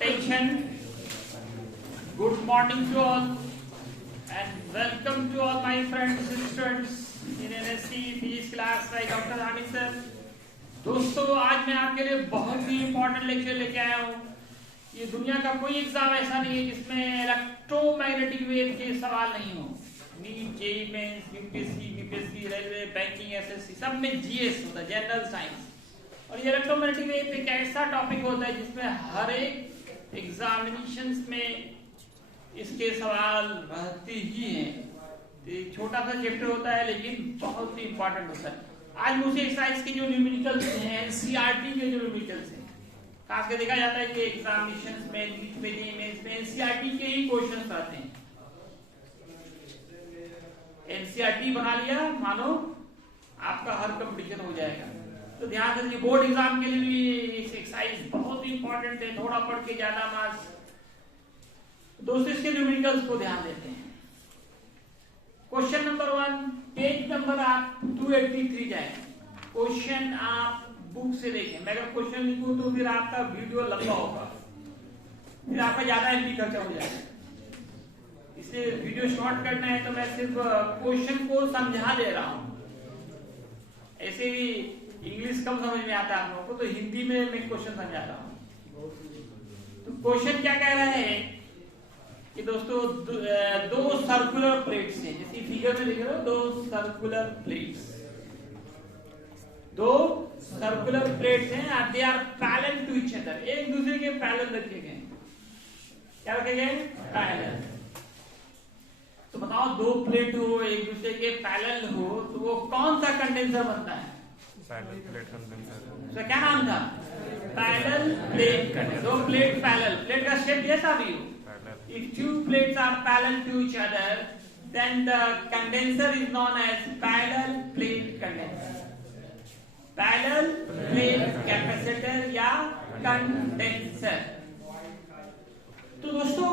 Attention. Good morning to all and welcome to all my friends and students in NSC Physics class by Dr. Hamid sir. दोस्तों आज मैं आपके लिए बहुत ही important lecture लेके आया हूँ। ये दुनिया का कोई एग्जाम ऐसा नहीं है जिसमें इलेक्ट्रोमैग्नेटिक वेव के सवाल नहीं हो। NEET, JEE Mains, UPSC, railway, banking, SSC सब में जीएस होता है, जनरल साइंस। और ये इलेक्ट्रोमैग्नेटिक वेव एक ऐसा टॉपिक होता है जिसमें हर एक एग्जामिनेशंस में इसके सवाल रहते ही हैं। तो एक छोटा सा चैप्टर होता है लेकिन बहुत ही इंपॉर्टेंट होता है। आज उसी एक्सरसाइज के जो न्यूमेरिकल्स हैं, एनसीईआरटी के जो न्यूमेरिकल्स हैं, खास कर देखा जाता है कि एग्जामिनेशंस में, नीट में, जेईई में एनसीईआरटी के ही क्वेश्चंस आते हैं। एनसीईआरटी बना लिया, मानो आपका हर कंपटीशन हो जाएगा। तो ध्यान दीजिए, बोर्ड एग्जाम के लिए भी एक्सरसाइज बहुत ही इंपॉर्टेंट है, थोड़ा पढ़ के ज्यादा मार्क्स। दोस्तों इसके न्यूमेरिकल्स को ध्यान देते हैं। क्वेश्चन नंबर 1, पेज नंबर आप 283 जाए। क्वेश्चन आप बुक से देखें। मैं अगर क्वेश्चन लिखूं तो फिर आपका वीडियो लंबा होगा, फिर आपका ज्यादा एमबी खर्चा हो जाएगा। इसे वीडियो शॉर्ट करना है तो मैं सिर्फ क्वेश्चन को समझा दे रहा हूं। ऐसे ही इंग्लिश कम समझ में आता है आप लोगों को, तो हिंदी में मैं क्वेश्चन समझा रहा हूं। तो क्वेश्चन क्या कह रहा है कि दोस्तों दो सर्कुलर प्लेट्स हैं, जैसे फिगर में देख रहे हो, दो सर्कुलर प्लेट्स हैं, they are parallel to each other, एक दूसरे के पैरेलल रखे गए। क्या रखे गए? पैरेलल। तो बताओ, दो प्लेट हो, एक दूसरे के पैरेलल हो, तो वो कौन सा कंडेंसर बनता है? Parallel plate condenser. तो क्या नाम था? Parallel plate condenser. दो प्लेट पैरेलल, प्लेट का शेप जैसा भी हो। If two plates are parallel to each other, then the condenser is known as parallel plate condenser, parallel plate capacitor या condenser। तो दोस्तों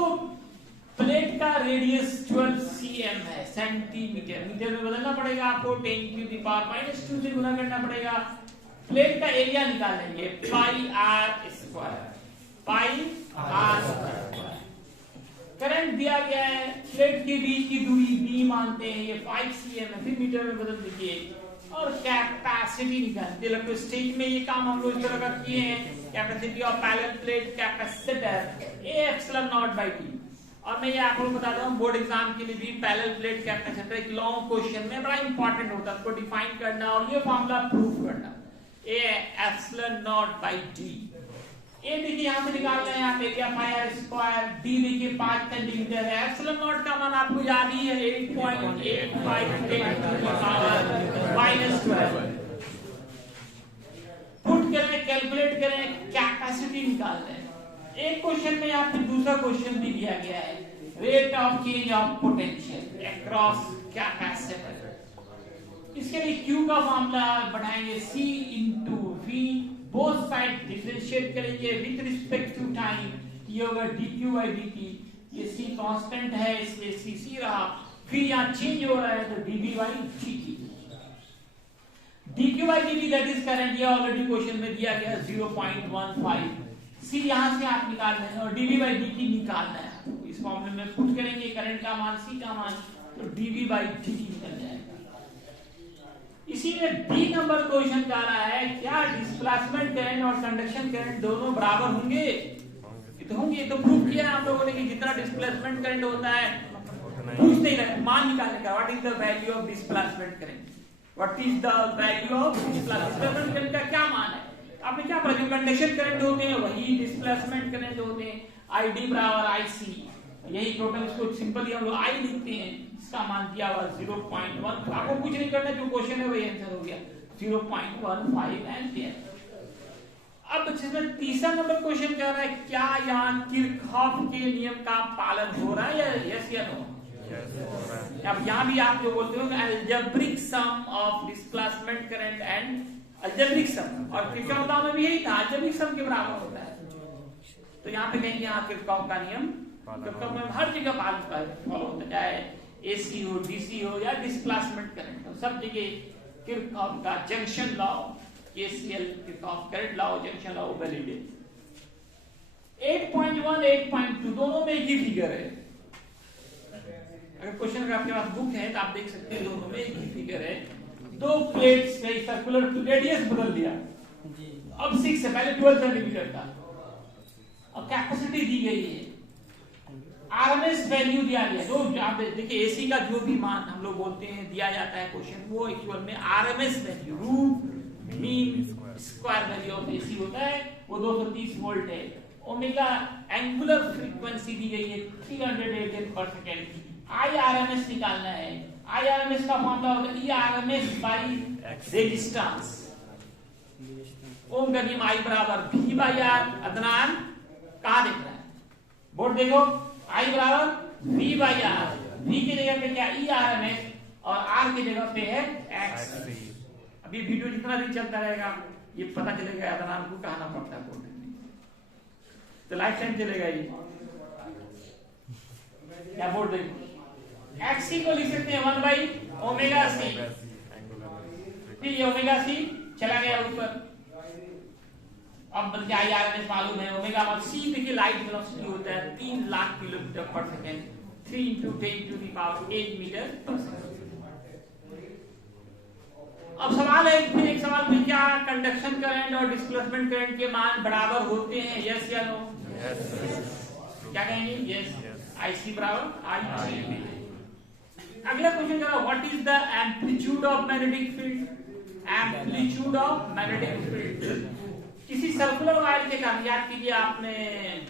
प्लेट का रेडियस 12 cm है, सेंटीमीटर। मीटर में बदलना पड़ेगा आपको, 10⁻⁻² से गुना करना पड़ेगा। प्लेट का एरिया निकाल लेंगे, पाई आर स्क्वायर। करंट दिया गया है, प्लेट के बीच की दूरी b मानते हैं, ये 5 cm है, फिर मीटर में बदल दीजिए और कैपेसिटी निकालते हैं। इलेक्ट्रोस्टैटिक में ये काम हम लोग इस तरह का किए हैं। Capacity of parallel plate capacitor A epsilon naught by T। और मैं ये आपको बताता हूँ, बोर्ड एग्जाम के लिए भी पैरेलल प्लेट कैपेसिटर एक लॉन्ग क्वेश्चन में बड़ा इंपॉर्टेंट होता है, उसको डिफाइन करना और ये फॉर्मूला प्रूफ करना। A epsilon naught by T। A देखिए यहाँ से निकालना है, आप area pi R square. D देखिए 5 सेंटीमीटर है। एप्सिलॉन नॉट का मान आपको याद ही है, 8.85 10 to the power -12। पुट करें, कैलकुलेट करें, कैपेसिटी निकाल लें। एक क्वेश्चन में या फिर दूसरा क्वेश्चन भी दिया गया है, rate of change of potential across capacitor. इसके लिए Q का मामला बढ़ाएंगे, C into V, both side differentiate करेंगे विद रिस्पेक्ट टू टाइम। ये होगा dq by dt। ये c कांस्टेंट है इसलिए cc रहा, फिर यहाँ चेंज हो रहा है तो dv by dt। dq by dt that is current, ये ऑलरेडी क्वेश्चन में दिया गया 0.15। c यहाँ से आप निकाल रहे हैं और dv by dt निकालना है। इस फॉर्मूले में पुट करेंगे करंट का मान, c का मान, तो dv by dt निकल जाएगा। इसी में बी नंबर क्वेश्चन जा रहा है, क्या डिस्प्लेसमेंट करंट और कंडक्शन करंट दोनों बराबर होंगे? ये तो होंगे, ये तो प्रूव किया हम लोगों ने कि जितना डिस्प्लेसमेंट करंट होता है, पूछ नहीं रहे, मान निकालने का। What is the value of displacement current? What is the value of displacement current का क्या मान है? आपने क्या पढ़ा? जो कंडक्शन करंट होते हैं वही डिस्प्लेसमेंट करंट होते हैं। ID बराबर IC, यही टोटल, इसको सिंपली हम लोग I लिखते हैं। इसका मान दिया हुआ 0.1, आपको कुछ नहीं करना, जो क्वेश्चन है वही आंसर हो गया, 0.15 एम्पियर। अब इसमें तीसरा नंबर क्वेश्चन कह रहा है, क्या यहाँ किरचॉफ के नियम का पालन हो रहा है या यस या नो? अब यहाँ भी आप जो बोलते हो algebraic sum of displacement current and algebraic sum, और किरचॉफ में भी यही था, अलजेब्रिक सम के बराबर होता है। तो यहाँ पे कहेंगे यहाँ किरचॉफ का नियम हर जगह फॉलो होता है, चाहे AC हो, DC हो या डिस्प्लेसमेंट करंट हो, सब जगह किरचॉफ का junction law, KCL Kirchhoff current law, junction law valid है। 8.1 इक्वल 8.2, दोनों में एक ही फिगर है। अगर क्वेश्चन का आपके पास बुक है तो आप देख सकते हैं दोनों में एक ही फिगर है। दो प्लेट्स से सर्कुलर रेडियस बदल दिया, अब 6 से पहले 12 सेंटीमीटर था, और कैपेसिटी दी गई है, आरएमएस वैल्यू दिया गया। जो आप देखिए एसी का जो भी मान हम लोग बोलते हैं दिया जाता है क्वेश्चन, वो इक्वल में RMS value root mean square value of AC होता है, वो 230 वोल्ट है। ओमेगा एंगुलर फ्रीक्वेंसी दी गई है 300 पर सेकंड। आईआरएमएस निकालना है। आईआरएमएस का फॉर्मूला होता है ईआरएमएस बाई रेजिस्टेंस। ओम का नियम आई बराबर V बाई आर। अदनान कहां देख रहा है, बोर्ड देखो, आई बराबर V बाई आर। V की जगह पे क्या ईआरएमएस और R की जगह पे है X। अभी वीडियो जितना भी चलता रहेगा ये पता चलेगा अदनान को कहना पड़ता है बोर्ड में, तो लाइफ टाइम चलेगा ये। क्या बोर्ड देखो, XC को लिख सकते हैं 1 बाई ओमेगा C। ठीक है, ओमेगा C चला गया ऊपर। अब बल्कि आईआरएमएस मालूम है, ओमेगा और C देखिए लाइट वेलोसिटी होता है 3 लाख किलोमीटर पर सेकंड, 3 × 10⁸ मीटर पर सेकंड। अब सवाल है, फिर एक सवाल में क्या कंडक्शन करंट और डिस्प्लेसमेंट करंट के मान बराबर होते हैं, यस या नो? क्या कहेंगे? यस। IC बराबर IC। अगला क्वेश्चन करो, what is the amplitude of magnetic field? Amplitude of magnetic field किसी सर्कुलर वायर के कारण, याद कीजिए आपने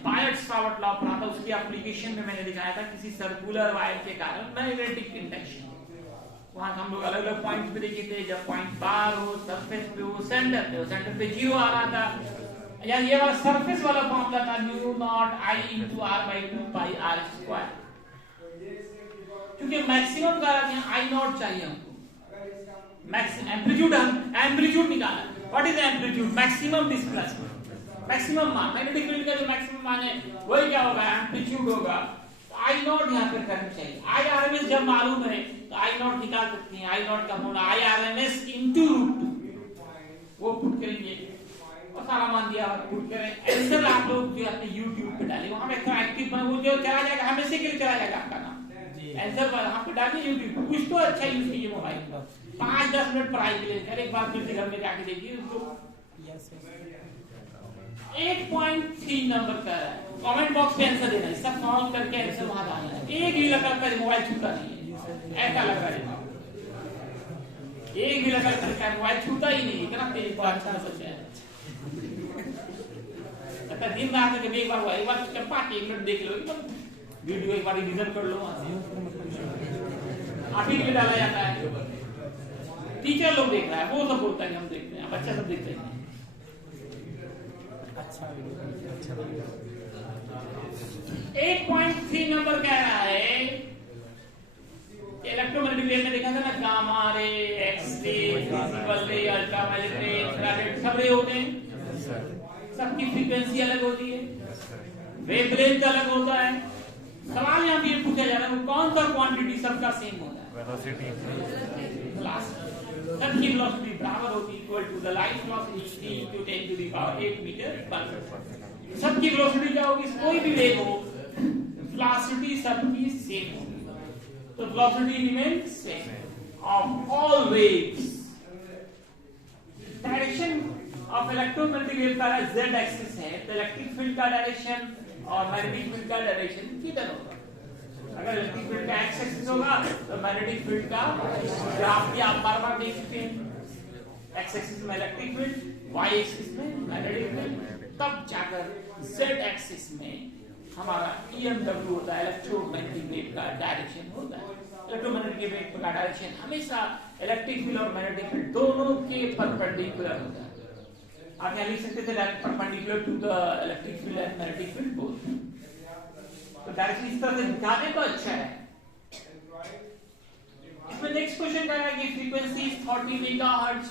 बायट-सावर्ट लॉ पढ़ा था, उसकी एप्लीकेशन में मैंने दिखाया था, किसी सर्कुलर वायर के कारण मैग्नेटिक इंडक्शन। वहां हम लोग अलग अलग पॉइंट्स पे देखे थे, जब पॉइंट बार हो, सरफेस पे हो, सेंटर पे 0 आ रहा था, या ये वाला सरफेस वाला फॉर्मूला था mu naught I × R/2 pi R square. क्योंकि मैक्सिमम का I नॉट चाहिए हमको, एम्पलीट्यूड निकालना। What is amplitude? Maximum displacement, maximum मान। मैग्नेटिक फील्ड का जो मैक्सिमम मान है वही क्या होगा? एम्पलीट्यूड होगा। तो I नॉट यहाँ पे करना चाहिए। IRMS जब मालूम है तो I नॉट निकाल सकते हैं। I नॉट का फॉर्मूला IRMS × √2, वो पुट करेंगे और सारा मान दिया और पुट करें। आंसर आप लोग जो अपने YouTube पे डालिए, वहां पे इतना एक्टिव बना, वो जो चला जाएगा हमेशा के लिए, चला जाएगा आपका नाम। आंसर वहां पे डालिए YouTube पे, कुछ तो अच्छा यूज कीजिए मोबाइल का, 5-10 मिनट पढ़ाई के लिए। फिर एक बार फिर से घर में जाके देखिए उसको। 8.3 नंबर का है, कमेंट बॉक्स पे आंसर देना है, सब सॉल्व करके आंसर वहां डालना है। एक भी लगा कर मोबाइल छूता नहीं है, ऐसा लग रहा है, एक भी लगा कर मोबाइल छूता ही नहीं, इतना तेज बात है। अच्छा दिन रात के एक बार चप्पा के 1 मिनट देख लो, वीडियो एक बार रिवीजन कर लो। आप ही डाला जाता है, टीचर लोग देख रहा है, वो सब बोलता है कि हम देखते हैं, बच्चा सब देखते हैं। अच्छा 8.3 नंबर कह रहा है, इलेक्ट्रोमैग्नेटिक वेव में देखा था ना, gamma ray, X ray, visible रे, अल्ट्रावायलेट रे, इंफ्रारेड, सब रे होते हैं, सबकी फ्रीक्वेंसी अलग होती है, वेवलेंथ अलग होता है। सवाल यहाँ पे पूछा जा रहा है कौन सा क्वांटिटी सबका सेम होता है? वेलोसिटी। सबकी वेलोसिटी बराबर होती है, equal to the light velocity × 10⁸ metre पर सेकंड। सबकी वेलोसिटी क्या होगी? कोई भी वेव हो, वेलोसिटी सबकी सेम होगी, तो velocity remain same of all waves. Direction of electromagnetic wave का z एक्सिस है, तो इलेक्ट्रिक फील्ड का डायरेक्शन और मैग्नेटिक फील्ड का डायरेक्शन किधर होगा? अगर इलेक्ट्रिक फील्ड का x एक्सिस होगा तो मैग्नेटिक फील्ड का ग्राफ भी आप बार-बार देख सकते हैं। x एक्सिस में इलेक्ट्रिक फील्ड, y एक्सिस में मैग्नेटिक फील्ड, तब जाकर z एक्सिस में हमारा EMW होता है, इलेक्ट्रोमैग्नेटिक वेव का डायरेक्शन होता है। इलेक्ट्रोमैग्नेटिक वेव का डायरेक्शन हमेशा इलेक्ट्रिक फील्ड और मैग्नेटिक फील्ड दोनों के परपेंडिकुलर होता है। आप यहाँ लिख सकते थे perpendicular to the electric field and magnetic field both. तो डायरेक्शन इस तरह से दिखाने तो अच्छा है। इसमें नेक्स्ट क्वेश्चन क्या है कि फ्रीक्वेंसी इज 30 मेगाहर्ट्ज।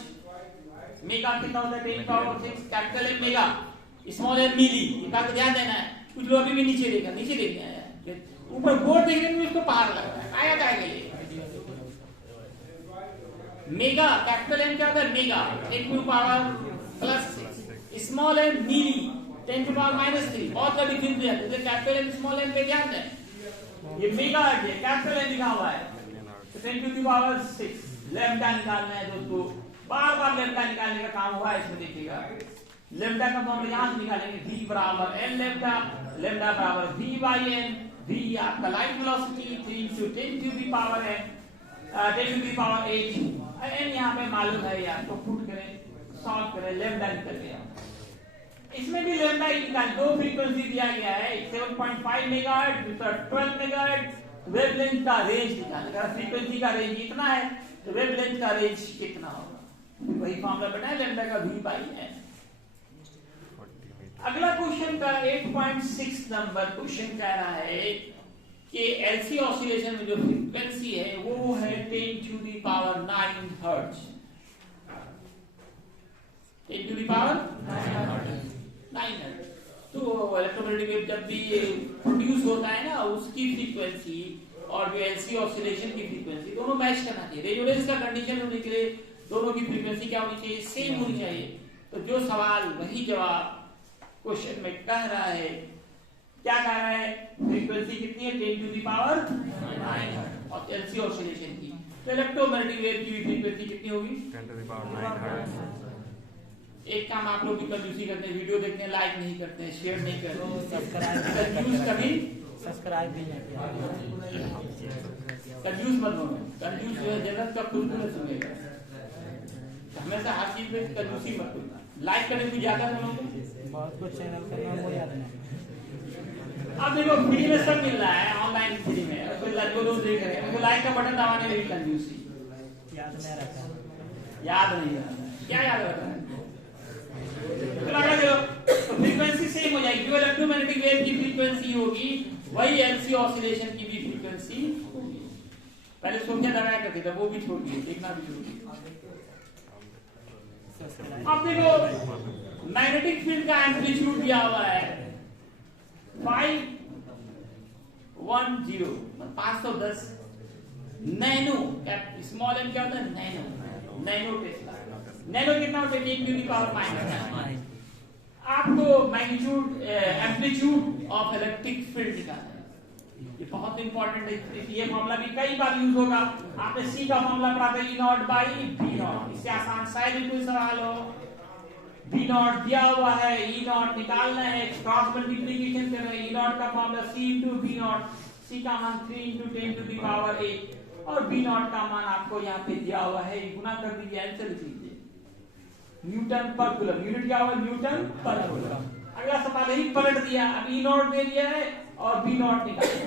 मेगा कितना होता है? 10⁻⁶। Capital M mega, small m मिली। ये बात ध्यान देना है। कुछ लोग अभी भी नीचे देखते हैं, ऊपर बोर्ड देखने में उसको पहाड़ लग रहा है, आया क्या के लिए? मेगा, कैपिटल M क्या होता है? Mega, 10⁻⁻⁶। Small m milli, 10 to the power -3 बहुत कभी गिन दिया जैसे कैपिटल एन स्मॉल एन पे ध्यान दें ये मेगा हर्ट्ज है कैपिटल एन लिखा हुआ है तो 10 to the power 6 लैम्डा निकालना है दोस्तों बार बार लैम्डा निकालने का काम हुआ है इसमें देखिएगा लैम्डा का फॉर्मूला यहां से निकालेंगे v बराबर n लैम्डा लैम्डा बराबर v by n v आपका light velocity 3 into 10 to the power n 10 to the power 8 n यहां पे मालूम है यार तो पुट करें सॉल्व करें लैम्डा निकल गया इसमें भी लैम्डा निकाल दो फ्रीक्वेंसी दिया गया है 7.5 मेगाहर्ट्ज दूसरा 12 मेगाहर्ट्ज वेवलेंथ का रेंज निकालना अगर फ्रीक्वेंसी का रेंज इतना है तो वेवलेंथ का रेंज कितना होगा वही फॉर्मूला बनाया लैम्डा का v by n अगला क्वेश्चन का 8.6 नंबर क्वेश्चन कह रहा है कि एलसी ऑसिलेशन में जो फ्रीक्वेंसी है वो है 10 to the power 9 hertz 10 to the power 9 hertz तो इलेक्ट्रोमैग्नेटिक वेव जब भी प्रोड्यूस होता है ना उसकी फ्रीक्वेंसी और जो एलसी ऑसिलेशन की फ्रीक्वेंसी दोनों मैच करना चाहिए रेजोनेंस का कंडीशन होने के लिए दोनों की फ्रीक्वेंसी क्या होनी चाहिए सेम होनी चाहिए तो जो सवाल वही जवाब क्वेश्चन में कह रहा है क्या कह रहा है फ्रीक्वेंसी कितनी है 10 to the power 9 और एलसी ऑसिलेशन की तो इलेक्ट्रोमैग्नेटिक वेव की फ्रीक्वेंसी कितनी होगी 10 to the power 9 हर्ट्ज एक काम आप लोग भी कंजूसी करते हैं वीडियो देखते हैं लाइक नहीं करते हैं शेयर नहीं करते हैं कंजूस कभी सब्सक्राइब भी नहीं कंजूस मत बनो कंजूस जो है जन्नत का खुलदुल सुनेगा हमेशा हर चीज में कंजूसी मत करना लाइक करने की ज्यादा सुनोगे बहुत कुछ चैनल का नाम वो याद नहीं अब देखो फ्री में सब मिल रहा है ऑनलाइन फ्री में उसको लाइक रोज देख रहे हैं उनको लाइक का बटन दबाने में भी कंजूसी याद नहीं रहता याद नहीं रहता क्या याद रहता है तो लगा देखो तो फ्रीक्वेंसी सेम हो जाएगी जो इलेक्ट्रोमैग्नेटिक वेव की फ्रीक्वेंसी होगी वही एलसी ऑसिलेशन की भी फ्रीक्वेंसी होगी पहले इसको क्या दबाया करते थे वो भी छोड़ दिए देखना भी छोड़ दिए अब देखो मैग्नेटिक फील्ड का एम्पलीट्यूड दिया हुआ है 510 नैनो स्मॉल एन क्या होता है नैनो टेस्ला नैनो कितना होता है 10 to the power -9 आपको magnitude amplitude of electric field निकालना है ये बहुत इंपॉर्टेंट है ये फॉर्मूला भी कई बार यूज होगा आपने सी का फॉर्मूला पढ़ा था E0 by V0 इससे आसान शायद कोई सवाल हो V0 दिया हुआ है E0 निकालना है क्रॉस मल्टीप्लिकेशन कर रहे हैं E0 का formula C into V0 C का मान 3 into 10 to the power 8 और V0 का मान आपको यहाँ पे दिया हुआ है गुना कर दीजिए आंसर लिख लीजिए न्यूटन पर कूलम यूनिट क्या होगा न्यूटन पर कूलम अगला सवाल यही पलट दिया अब E0 दे दिया है और V0 निकालना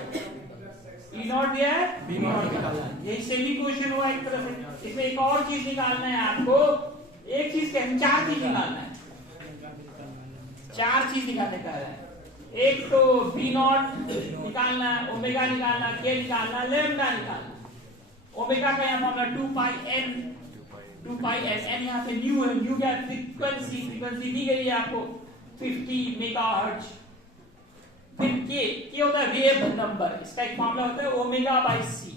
E0 दिया है V0 निकालना यही सेमी क्वेश्चन हुआ एक तरह से इसमें एक और चीज निकालना है आपको एक चीज क्या चार चीज निकालना है चार चीज निकालने का है एक तो V0 निकालना है ओमेगा निकालना K निकालना लैम्डा निकालना ओमेगा का यहाँ फॉर्मूला 2 pi n यहाँ पे न्यू है न्यू क्या फ्रीक्वेंसी दी गई है आपको 50 मेगाहर्ट्ज फिर K होता है वेव नंबर इसका एक फॉर्मूला होता है ओमेगा बाई सी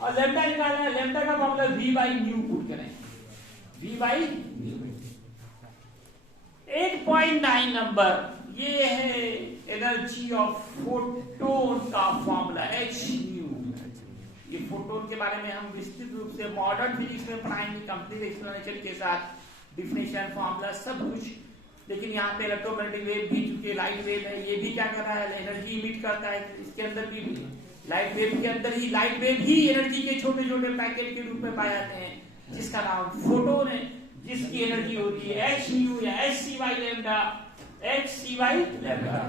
और लैम्डा निकालना है लैम्डा का formula V by new put करें V by 8.9 नंबर ये है एनर्जी ऑफ फोटोन का फॉर्मूला h न्यू ये फोटोन के बारे में हम विस्तृत रूप से मॉडर्न फिजिक्स में पढ़ाएंगे कंप्लीट एक्सप्लेनेशन के साथ डिफिनेशन फॉर्मूला सब कुछ लेकिन यहाँ पे इलेक्ट्रोमैग्नेटिक वेव भी चूंकि लाइट वेव है ये भी क्या कर रहा है एनर्जी इमिट करता है इसके अंदर भी लाइट वेव के अंदर ही लाइट वेव ही एनर्जी के छोटे छोटे पैकेट के रूप में पाए जाते हैं जिसका नाम फोटोन है जिसकी एनर्जी होती है h nu या hc by lambda hc by lambda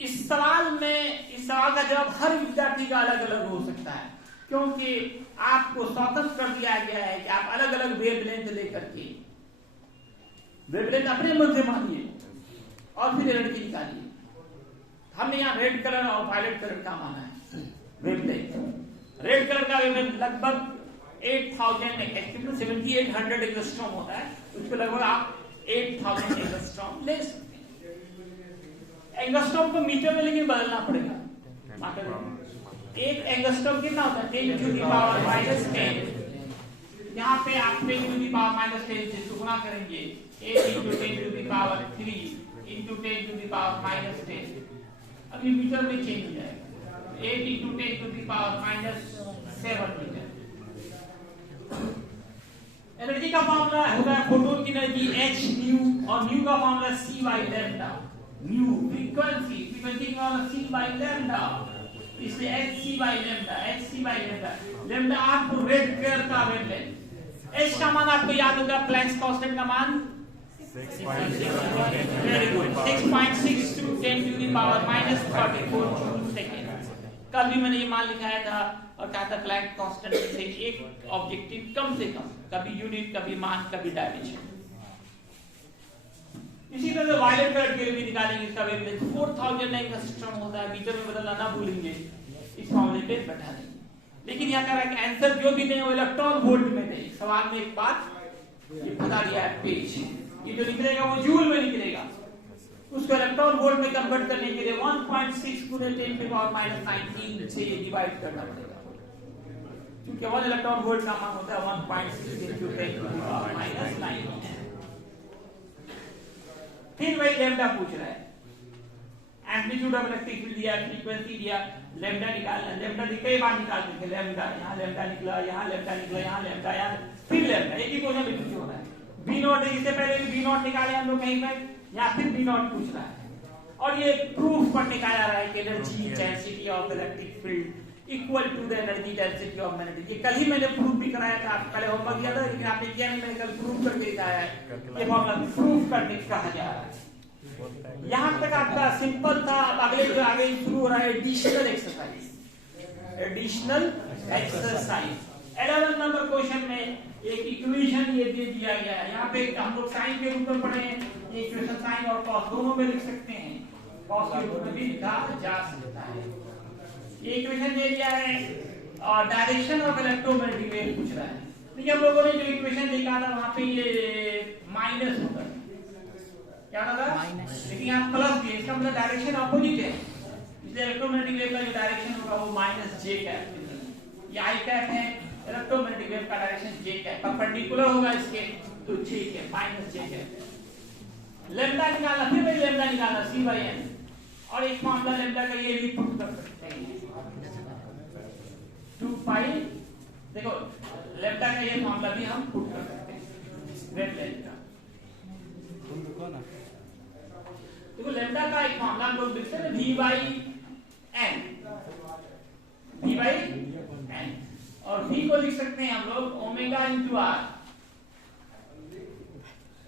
इस सवाल का जवाब हर विद्यार्थी का अलग अलग हो सकता है क्योंकि आपको स्वतंत्र कर दिया गया है कि आप अलग अलग वेवलेंथ लेकर के वेवलेंथ अपने मन से मानिए और फिर एनर्जी निकालिए हमने यहाँ रेड कलर और वायलेट कलर का माना है वेवलेंथ रेड कलर का वेवलेंथ लगभग 7800 एंगस्ट्रॉम होता है उसको लगभग आप 8000 एंगस्ट्रॉम ले सकते हैं एंगस्ट्रॉम को मीटर में लेकिन बदलना पड़ेगा एक एंगस्ट्रॉम कितना होता है 10 to the power -10 यहाँ पे आप 10 टू दी पावर माइनस 10 से गुणा करेंगे 8 into 10 to the power 3 into 10 to the power minus 10 अभी मीटर में चेंज हो जाएगा 8 into 10 to the power minus 7 metre. Energy का फॉर्मूला होगा फोटोन की एनर्जी h न्यू और न्यू का formula c by lambda nu frequency का फॉर्मूला c by lambda इसलिए h c by lambda आपको रेड कलर का वेवलेंथ h का मान आपको याद होगा प्लैंक्स कांस्टेंट का मान 6.6 to 10 to the power minus 34 joule second. कल भी मैंने ये मान लिखाया था और कहा था प्लैंक कांस्टेंट से एक ऑब्जेक्टिव कम से कम कभी यूनिट कभी मान कभी डायमेंशन। इसी तरह से वायलेट कलर के लिए भी निकालेंगे इसका वेवलेंथ 4009 का सिस्टम होता है मीटर में बदलना ना भूलेंगे इस फॉर्मूले पे बैठा देंगे। लेकिन यहाँ कह रहा है कि आंसर जो भी दें वो इलेक्ट्रॉन वोल्ट में दें। सवाल में एक बात ये बता दिया है पेज ये जो निकलेगा वो जूल में निकलेगा उसको इलेक्ट्रॉन वोल्ट में कन्वर्ट करने के लिए 1.6 गुने 10 टू पावर माइनस 19 से डिवाइड करना पड़ेगा क्योंकि 1 इलेक्ट्रॉन वोल्ट का मान होता है 1.6 into 10 to the power minus 19। फिर वही लैम्डा पूछ रहा है एम्पलीट्यूड ऑफ इलेक्ट्रिक फील्ड दिया फ्रीक्वेंसी दिया लैम्डा निकालना। लैम्डा कई बार निकाल देंगे लैम्डा यहाँ लैम्डा निकला यहाँ लैम्डा निकला यहाँ लैम्डा यहाँ फिर लैम्डा एक ही क्वेश्चन रिपीट हो रहा है। बी नॉट इससे पहले भी बी नॉट निकाले हम लोग कहीं पर या फिर बी नॉट पूछ रहा है और ये प्रूफ पढ़ने का आ रहा है कि energy intensity of electric field equal to the energy density of magnetic. ये कल ही मैंने प्रूफ भी कराया था पहले होमवर्क किया था लेकिन आपने किया नहीं मैंने कल प्रूफ करके दिखाया है। ये फॉर्मूला प्रूफ करने कहा जा रहा है। यहाँ तक आपका सिंपल था। अब अगले जो आगे शुरू हो रहा है एडिशनल एक्सरसाइज 11 नंबर क्वेश्चन में एक इक्वेशन ये दे दिया गया है। यहाँ पे हम लोग साइन के रूप में पढ़े हैं ये इक्वेशन साइन और कॉस दोनों में लिख सकते हैं कॉस के रूप में भी लिखा जा सकता है। ये इक्वेशन दे दिया है और डायरेक्शन ऑफ इलेक्ट्रोमैग्नेटिक वेव पूछ रहा है। देखिए हम लोगों ने जो इक्वेशन देखा था वहां पे ये माइनस होता है क्या होता है लेकिन यहाँ प्लस भी है इसका मतलब डायरेक्शन अपोजिट है इसलिए इलेक्ट्रोमैग्नेटिक वेव का जो डायरेक्शन होगा वो माइनस जे कैप ये आई कैप है इलेक्ट्रोमैग्नेटिक वेव का डायरेक्शन जे कैप परपेंडिकुलर होगा इसके तो ठीक है माइनस जे कैप। लैम्डा निकालना फिर वही लैम्डा निकालना सी बाई एन और एक मामला लैम्डा का ये भी पुट कर सकते हैं 2 पाई देखो लैम्डा का ये मामला भी हम पुट कर सकते हैं वेवलेंथ का। देखो लैम्डा का एक मामला हम लोग लिखते हैं v बाई एन और v को लिख सकते हैं हम लोग ओमेगा इंटू आर।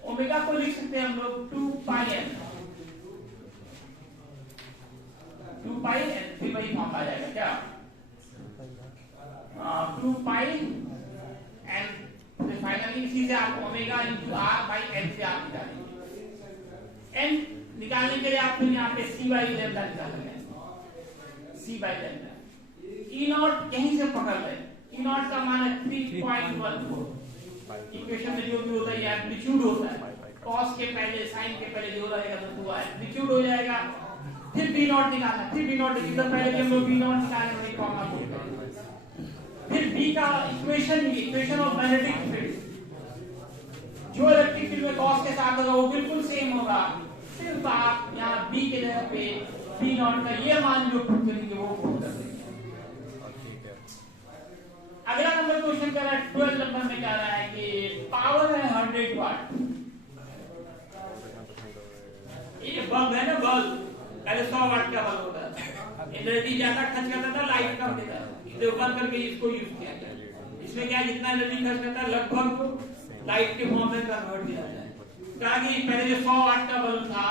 ओमेगा को लिख सकते हैं हम लोग 2 पाई एन फिर वही फॉर्म आ जाएगा क्या 2 पाई एन फिर फाइनली इसी से आप omega into R by N से आप निकालेंगे। एन निकालने के लिए आप फिर यहाँ पे सी बाई लैम्डा निकालेंगे सी बाई लैम्डा। ई नॉट यहीं से पकड़ ले ई नॉट का मान है 3.14 इक्वेशन में जो भी होता है ये एम्पलीट्यूड होता है कॉस के पहले साइन के पहले जो रहेगा तो वो एम्पलीट्यूड हो जाएगा। फिर बी नॉट निकालना फिर बी नॉट इधर पहले हम लोग बी नॉट निकालेंगे वही फॉर्मूला बोलते फिर बी का इक्वेशन ऑफ मैग्नेटिक फील्ड जो इलेक्ट्रिक फील्ड में कॉस के साथ होगा वो बिल्कुल सेम होगा सिर्फ आप यहाँ बी के जगह पे बी नॉट का ये मान जो पुट करेंगे वो पुट कर देंगे। अगला नंबर क्वेश्चन कर रहा है 12 नंबर में कह रहा है कि पावर है 100 वाट। ये बल्ब है ना बल्ब पहले 100 वाट का बल्ब होता था एनर्जी ज्यादा खर्च करता था लाइट कम देता था इसे ओपन करके इसको यूज किया गया। इसमें क्या जितना एनर्जी खर्च करता है लगभग को लाइट के फॉर्म में कन्वर्ट किया जाए। कहा कि पहले जो 100 वाट का बल्ब था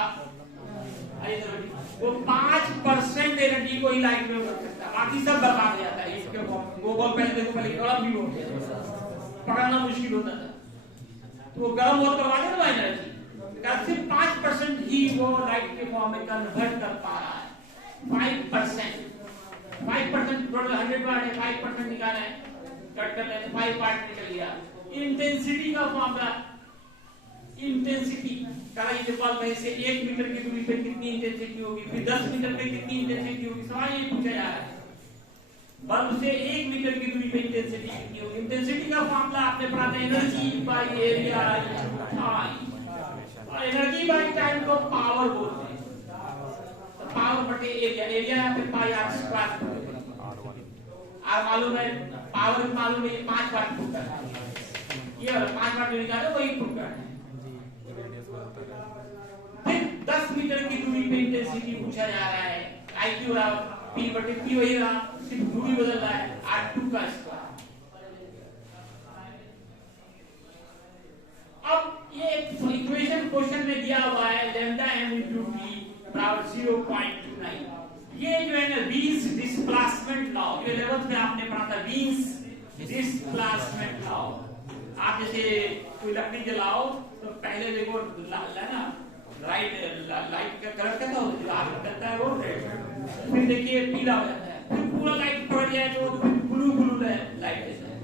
वो 5% एनर्जी को ही लाइट में कर सकता है बाकी सब बर्बाद हो जाता है। इसके वो बल्ब पहले देखो पहले गर्म भी हो गया पकड़ना मुश्किल होता था तो वो गर्म होकर करवा दे ना एनर्जी सिर्फ 5% ही वो लाइट के फॉर्म में कन्वर्ट कर पा रहा है 5% टोटल 100 वाट है 5% निकाला है कट कर लेते 5 वाट निकल गया। इंटेंसिटी का फॉर्मूला इंटेंसिटी का ये बल्ब है से 1 मीटर की दूरी पे कितनी इंटेंसिटी होगी फिर 10 मीटर पे कितनी इंटेंसिटी होगी सवाल ये पूछा जा रहा है। बल्ब से 1 मीटर की दूरी पे इंटेंसिटी कितनी होगी? इंटेंसिटी का फॉर्मूला आपने पढ़ा था, energy by area time. Energy by time को पावर बोलते हैं, तो पावर बटे एरिया, एरिया है फिर पाई आर स्क्वायर। आप मालूम है पावर मालूम है 5 वाट फुट है, ये वाला 5 वाट जो निकाले वही फुट है। फिर 10 मीटर की दूरी पे इंटेंसिटी पूछा जा रहा है, आई क्यू रहा पी बटे पी वही रहा, सिर्फ दूरी बदल रहा है, R2 का स्क्वायर। अब ये इक्वेशन क्वेश्चन में दिया हुआ है लैम्डा m into t बराबर 0.29। ये जो है ना वीन्स डिस्प्लेसमेंट लॉ, ये 11th में आपने पढ़ा था, वीन्स डिस्प्लेसमेंट लॉ। आप जैसे कोई लकड़ी जलाओ तो पहले देखो ना लाइट का कलर कैसा होता है, जो आग करता है वो रेड, फिर देखिए पीला हो जाता है, फिर पूरा लाइट पड़ जाए तो ब्लू ब्लू लाइट देता है।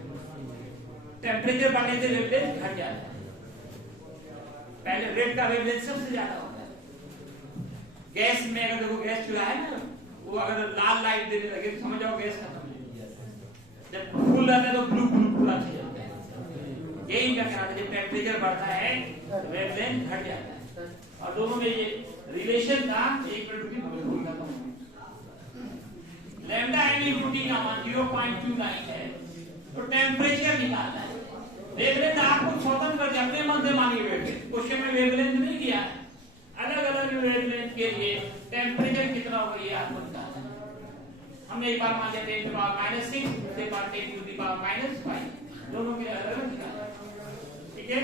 टेम्परेचर बढ़ने से वेवलेंथ घट जाता है, पहले रेड का वेवलेंथ सबसे ज्यादा होता है। गैस में अगर देखो गैस चूल्हा है ना, वो अगर लाल लाइट देने लगे तो समझ जाओ गैस खत्म। जब फुल रहता है तो ब्लू ब्लू पूरा चल जाता है। यही क्या कहना था, जब टेम्परेचर बढ़ता है तो वेवलेंथ घट जाता है। और दोनों में ये रिलेशन था, एक मिनट की भूल खत्म हो गई। लैम्डा m into t का मान 0.29 है, तो टेम्परेचर निकालना है। वेवलेंथ आपको स्वतंत्र करके अपने मन से मानिए, वेवलेंथ क्वेश्चन में वेवलेंथ नहीं किया है, अलग अलग वेवलेंथ के लिए टेम्परेचर कितना होगा ये आपको निकालना है। हमने एक बार मान लिया 10 to the power -6, दूसरी बार 10 to the power -5, दोनों के अलग अलग निकालना है, ठीक है।